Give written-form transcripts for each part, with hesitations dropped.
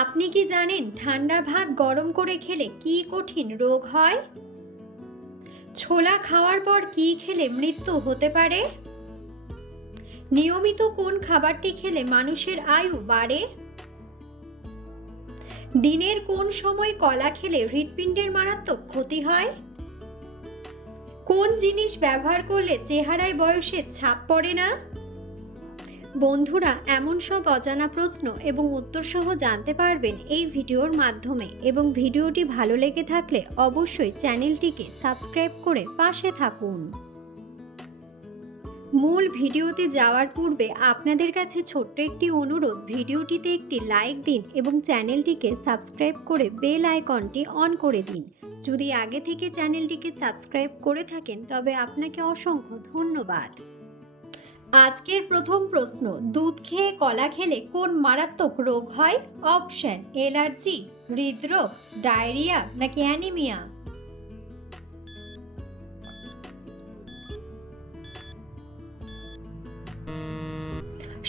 আপনি কি জানেন ঠান্ডা ভাত গরম করে খেলে কি কঠিন রোগ হয়? ছোলা খাওয়ার পর কি খেলে মৃত্যু হতে পারে? নিয়মিত কোন খাবারটি খেলে মানুষের আয়ু বাড়ে? দিনের কোন সময় কলা খেলে হৃৎপিণ্ডের মারাত্মক ক্ষতি হয়? কোন জিনিস ব্যবহার করলে চেহারায় বয়সের ছাপ পড়ে না? বন্ধুরা, এমন সব অজানা প্রশ্ন এবং উত্তর সহ জানতে পারবেন এই ভিডিওর মাধ্যমে, এবং ভিডিওটি ভালো লেগে থাকলে অবশ্যই চ্যানেলটিকে সাবস্ক্রাইব করে পাশে থাকুন। মূল ভিডিওতে যাওয়ার পূর্বে আপনাদের কাছে ছোট্ট একটি অনুরোধ, ভিডিওটিতে একটি লাইক দিন এবং চ্যানেলটিকে সাবস্ক্রাইব করে বেল আইকনটি অন করে দিন। যদি আগে থেকে চ্যানেলটিকে সাবস্ক্রাইব করে থাকেন তবে আপনাকে অসংখ্য ধন্যবাদ। আজকের প্রথম প্রশ্ন, দুধ খেয়ে কলা খেলে কোন মারাত্মক রোগ হয়? অপশন: অ্যালার্জি, হৃদরোগ, ডায়রিয়া নাকি অ্যানিমিয়া?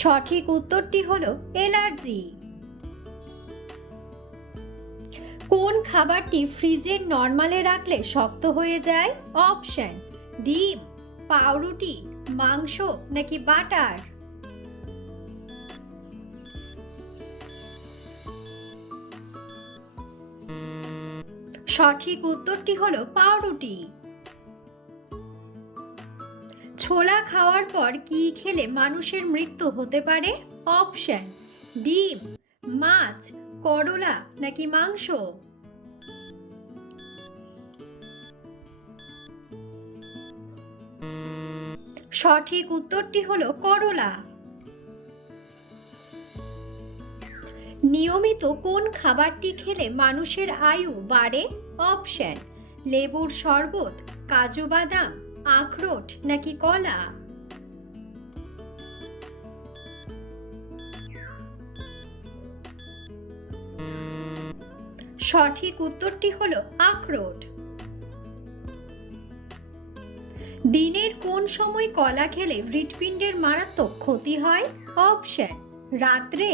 সঠিক উত্তরটি হলো অ্যালার্জি। কোন খাবারটি ফ্রিজের নরমালে রাখলে শক্ত হয়ে যায়? অপশন: ডিম, পাউরুটি, মাংস নাকি বাটার? সঠিক উত্তরটি হলো পাউরুটি। ছোলা খাওয়ার পর কি খেলে মানুষের মৃত্যু হতে পারে? অপশন: ডিম, মাছ, করলা নাকি মাংস? সঠিক উত্তরটি হলো করলা। নিয়মিত কোন খাবারটি খেলে মানুষের আয়ু বাড়ে? অপশন: লেবুর শরবত, কাজু বাদাম, আখরোট নাকি কলা? সঠিক উত্তরটি হলো আখরোট। দিনের কোন সময় কলা খেলে হৃৎপিণ্ডের মারাত্মক ক্ষতি হয়? অপশন: রাত্রে,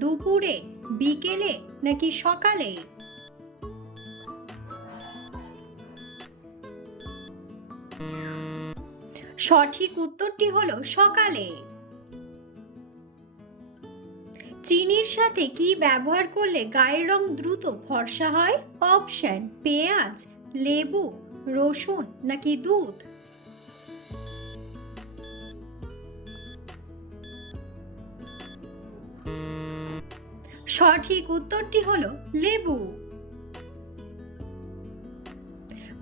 দুপুরে, বিকেলে নাকি সকালে? সঠিক উত্তরটি হলো সকালে। চিনির সাথে কি ব্যবহার করলে গায়ের রং দ্রুত ফর্সা হয়? অপশন: পেঁয়াজ, লেবু, রসুন নাকি দুধ? সঠিক উত্তরটি হলো লেবু।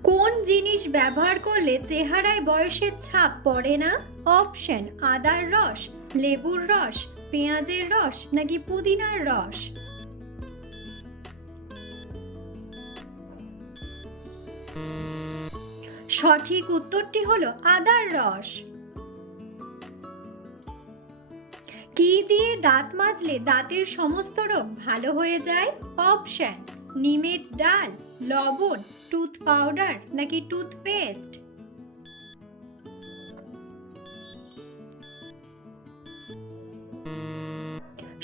কোন জিনিস ব্যবহার করলে চেহারায় বয়সের ছাপ পড়ে না? অপশন: আদার রস, লেবুর রস, পেঁয়াজের রস নাকি পুদিনার রস? সঠিক উত্তরটি হলো আদার রস। কি দিয়ে দাঁত মাজলে দাঁতের সমস্ত রোগ ভালো হয়ে যায়? অপশন: নিমের ডাল, লবণ, টুথ পাউডার নাকি টুথপেস্ট?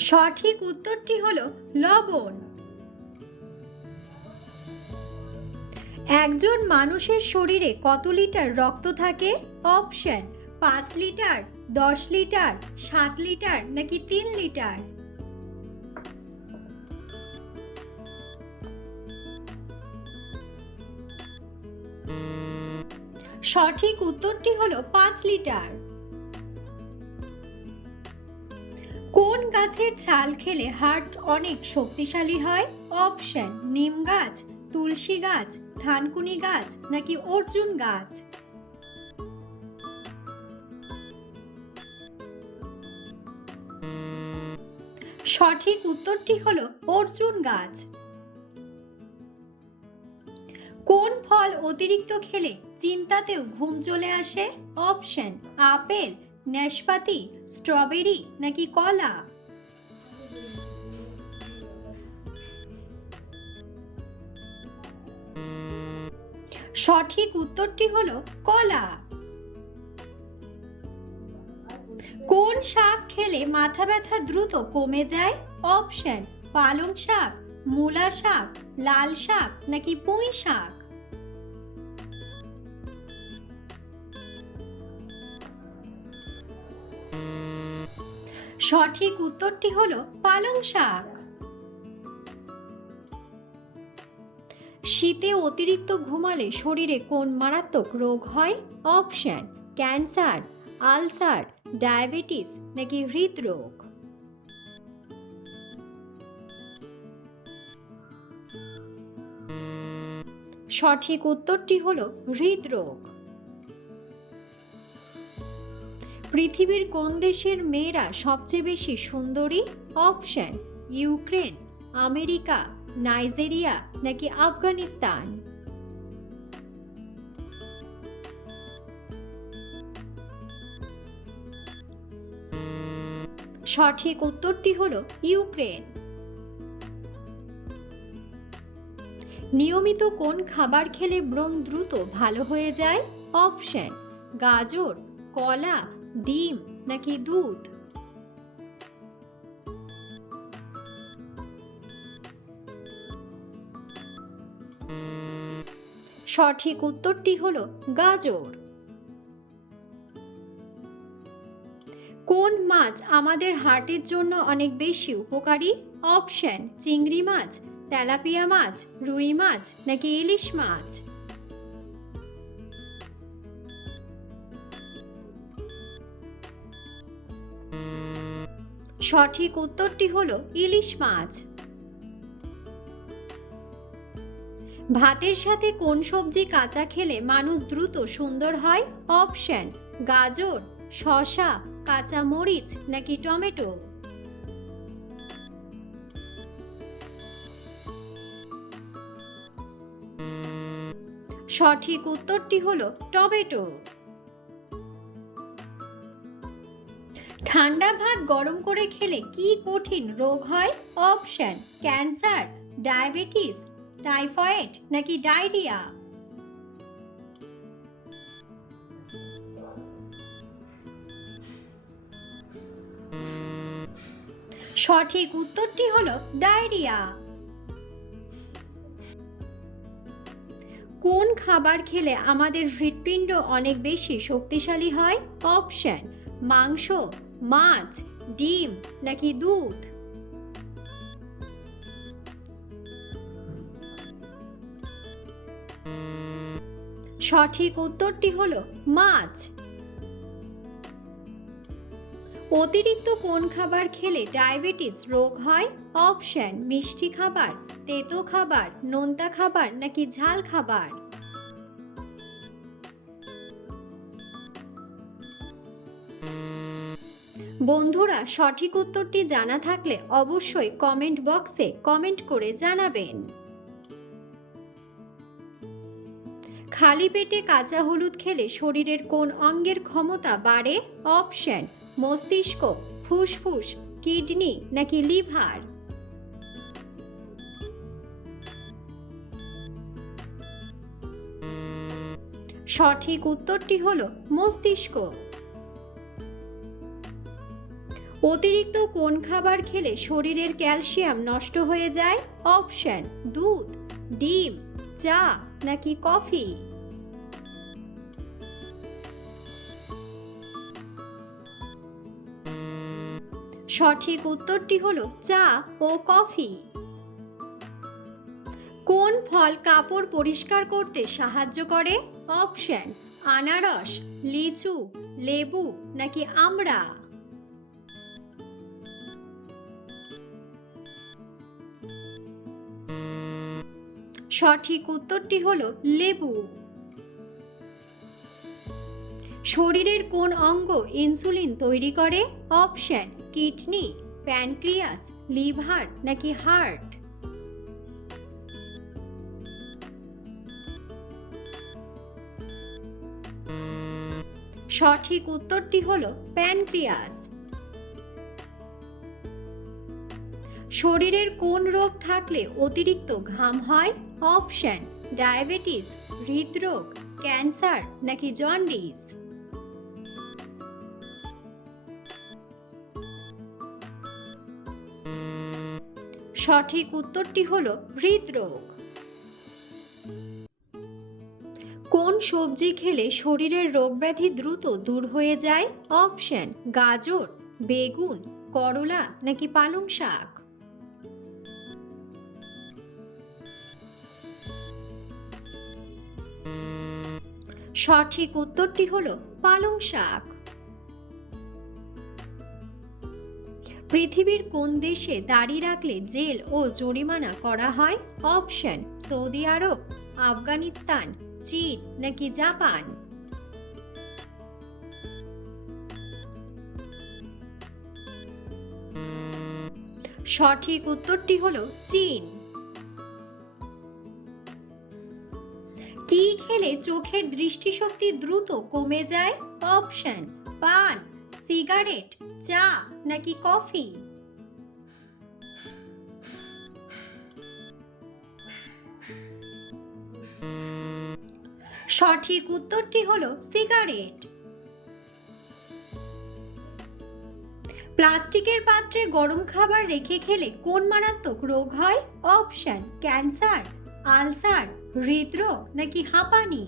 সঠিক উত্তরটি হলো লবণ। একজন মানুষের শরীরে কত লিটার রক্ত থাকে? অপশন: 5 লিটার, 10 লিটার, 7 লিটার নাকি 3 লিটার? সঠিক উত্তরটি হলো 5 লিটার। কোন গাছের ছাল খেলে হার্ট অনেক শক্তিশালী হয়? অপশন: নিম গাছ, তুলসী গাছ, থানকুনি গাছ নাকি অর্জুন গাছ? সঠিক উত্তরটি হলো অর্জুন গাছ। কোন ফল অতিরিক্ত খেলে চিন্তাতেও ঘুম চলে আসে? অপশন: আপেল, নাশপাতি, স্ট্রবেরি নাকি কলা? সঠিক উত্তরটি হলো কলা। কোন শাক খেলে মাথা ব্যথা দ্রুত কমে যায়? অপশন: পালং শাক, মূলা শাক, লাল শাক নাকি পুঁই শাক? সঠিক উত্তরটি হলো পালং শাক। শীতে অতিরিক্ত ঘুমালে শরীরে কোন মারাত্মক রোগ হয়? অপশন: ক্যান্সার, আলসার, ডায়াবেটিস নাকি হৃদরোগ? সঠিক উত্তরটি হলো হৃদরোগ। পৃথিবীর কোন দেশের মেয়েরা সবচেয়ে বেশি সুন্দরী? অপশন: ইউক্রেন, আমেরিকা, নাইজেরিয়া নাকি আফগানিস্তান? সঠিক উত্তরটি হলো ইউক্রেন। নিয়মিত কোন খাবার খেলে ব্রণ দ্রুত ভালো হয়ে যায়? অপশন: গাজর, কলা, ডিম নাকি দুধ? সঠিক উত্তরটি হলো গাজর। কোন মাছ আমাদের হার্টের জন্য অনেক বেশি উপকারী? অপশন: চিংড়ি মাছ, তেলাপিয়া মাছ, রুই মাছ নাকি ইলিশ মাছ? সঠিক উত্তরটি হলো ইলিশ মাছ। ভাতের সাথে কোন সবজি কাঁচা খেলে মানুষ দ্রুত সুন্দর হয়? অপশন: গাজর, শসা, কাঁচা মরিচ নাকি টমেটো? সঠিক উত্তরটি হলো টমেটো। ঠান্ডা ভাত গরম করে খেলে কি কঠিন রোগ হয়? অপশন: ক্যান্সার, ডায়াবেটিস, টাইফয়েড নাকি ডায়রিয়া? সঠিক উত্তরটি হলো ডায়রিয়া। কোন খাবার খেলে আমাদের হৃৎপিণ্ড অনেক বেশি শক্তিশালী হয়? অপশন: মাংস, মাছ, ডিম নাকি দুধ? সঠিক উত্তরটি হলো মাছ। অতিরিক্ত কোন খাবার খেলে ডায়াবেটিস রোগ হয়? অপশন: মিষ্টি খাবার, তেতো খাবার, নোনতা খাবার নাকি ঝাল খাবার? বন্ধুরা, সঠিক উত্তরটি জানা থাকলে অবশ্যই কমেন্ট বক্সে কমেন্ট করে জানাবেন। খালি পেটে কাঁচা হলুদ খেলে শরীরের কোন অঙ্গের ক্ষমতা বাড়ে? অপশন: মস্তিষ্ক, ফুসফুস, কিডনি নাকি লিভার? সঠিক উত্তরটি হলো মস্তিষ্ক। অতিরিক্ত কোন খাবার খেলে শরীরের ক্যালসিয়াম নষ্ট হয়ে যায়? অপশন: দুধ, ডিম, চা নাকি কফি? সঠিক উত্তরটি হলো চা ও কফি। কোন ফল কাপড় পরিষ্কার করতে সাহায্য করে? অপশন: আনারস, লিচু, লেবু নাকি আমড়া? সঠিক উত্তরটি হলো লেবু। শরীরের কোন অঙ্গ ইনসুলিন তৈরি করে? অপশন: কিডনি, প্যানক্রিয়াস, লিভার নাকি হার্ট? সঠিক উত্তরটি হলো প্যানক্রিয়াস। শরীরের কোন রোগ থাকলে অতিরিক্ত ঘাম হয়? অপশন: ডায়াবেটিস, হৃদরোগ, ক্যান্সার নাকি জন্ডিস? সঠিক উত্তরটি হলো হৃদরোগ। কোন সবজি খেলে শরীরের রোগব্যাধি দ্রুত দূর হয়ে যায়? অপশন: গাজর, বেগুন, করলা নাকি পালং শাক। সঠিক উত্তরটি হলো পালং শাক। পৃথিবীর কোন দেশে দাড়ি রাখলে জেল ও জরিমানা করা হয়? অপশন: সৌদি আরব, আফগানিস্তান, চীন নাকি জাপান। সঠিক উত্তরটি হলো চীন। কি খেলে চোখের দৃষ্টিশক্তি দ্রুত কমে যায়? অপশন: পান, সিগারেট, চা নাকি কফি। সঠিক উত্তরটি হলো সিগারেট। প্লাস্টিকের পাত্রে গরম খাবার রেখে খেলে কোন মারাত্মক রোগ হয়? অপশন: ক্যান্সার, আলসার, হৃদরোগ নাকি হাঁপানি।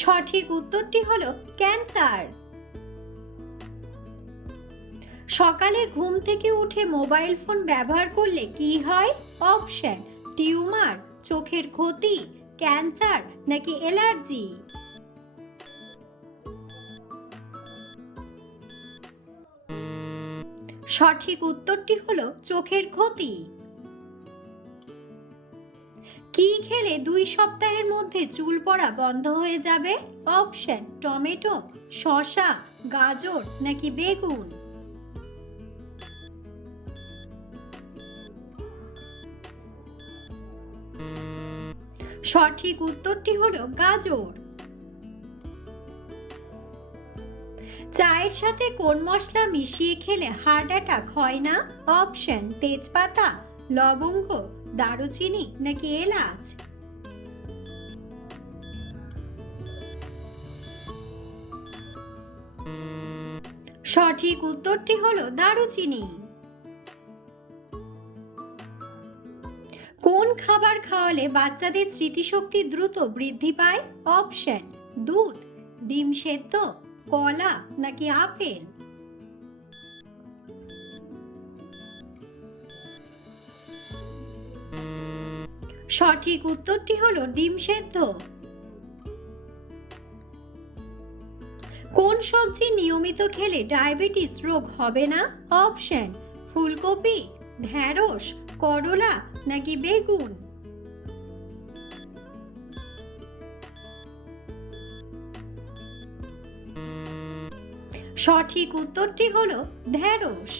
সঠিক উত্তরটি হলো ক্যান্সার। সকালে ঘুম থেকে উঠে মোবাইল ফোন ব্যবহার করলে কি হয়? অপশন: টিউমার, চোখের ক্ষতি, ক্যান্সার নাকি অ্যালার্জি। সঠিক উত্তরটি হলো চোখের ক্ষতি। কি খেলে 2 সপ্তাহের মধ্যে চুল পড়া বন্ধ হয়ে যাবে? অপশন: টমেটো, শসা, গাজর নাকি বেগুন। সঠিক উত্তরটি হলো গাজর। চায়ের সাথে কোন মশলা মিশিয়ে খেলে হার্ট অ্যাটাক হয় না? অপশন: তেজপাতা, লবঙ্গ, দারুচিনি নাকি এলাচ। সঠিক উত্তরটি হলো দারুচিনি। কোন খাবার খাওয়ালে বাচ্চাদের স্মৃতিশক্তি দ্রুত বৃদ্ধি পায়? অপশন: দুধ, ডিম সেদ্ধ, কলা নাকি আপেল। সঠিক উত্তরটি হলো ডিম সেদ্ধ। কোন সবজি নিয়মিত খেলে ডায়াবেটিস রোগ হবে না? অপশন: ফুলকপি, ঢেঁড়স, করলা নাকি বেগুন। সঠিক উত্তরটি হলো ঢেঁড়স।